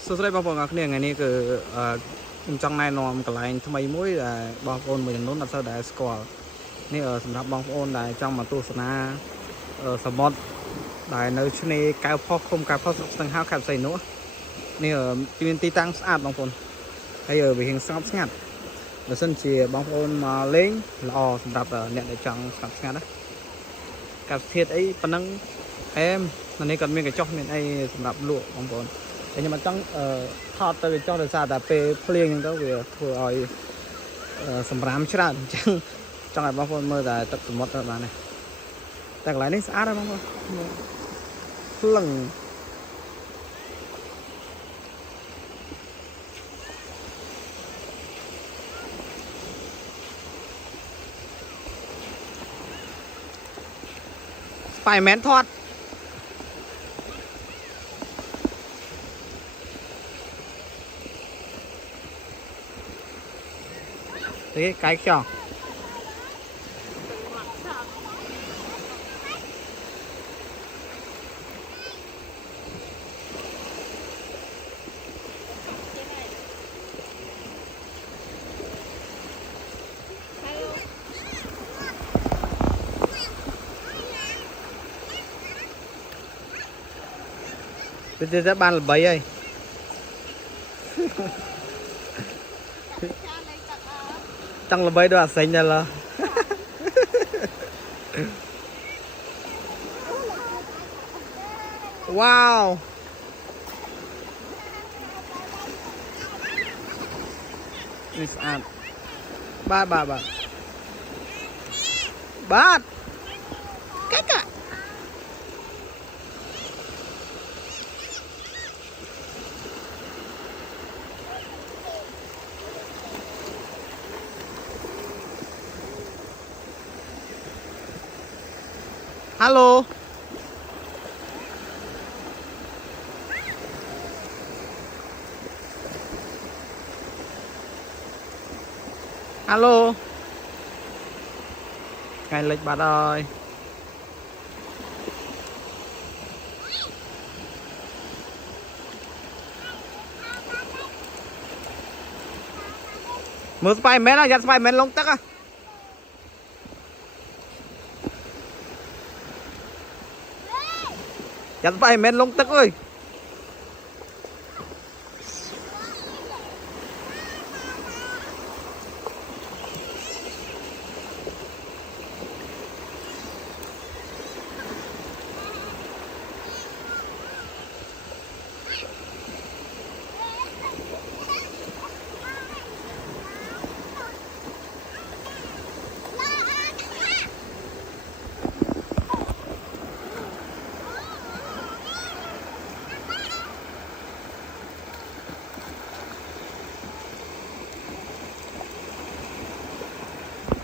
số đây bao gồm các ngày này cứ trong này nòm cả lại thay mũi là bao gồm mình nốt là sao để scoreนี่สำหรับบางคนได้จังมาตู้สนาสมอดได้ในช่วงนี้การพอกคมการพอกสังหารขับใส่หนูนี่เป็นตีตั้งสะอาดบางคนให้ไปเห็นสงบสงัดแล้วซึ่งจีบางคนมาเล้งรอสำหรับเนี่ยได้จังสงบสงัดนะกับเทียดไอ้ปนังเอ็มนั่นนี่ก็มีกระจกเนี่ยไอ้สำหรับลวกบางคนแต่ยังมันจังทอดตัวกระจกเลยซาแต่เปรี้ยงยังต้องเผื่อสำรามชราจังtrong này bao phong mơ là tập một các bạn này đặt lại đấy xả ra bao phong lần phải mén thoát thế cái kiểu Bây giờ ban là bấy ơi. Chẳng là bấy đó xanh là wow. This ad. Bát. Bát. Cái cả. Hello. Hello. Cái lịch bà ơi. Mở Spiderman à, dắt Spiderman lông tắc à. Dắt Spiderman lông tắc ơi.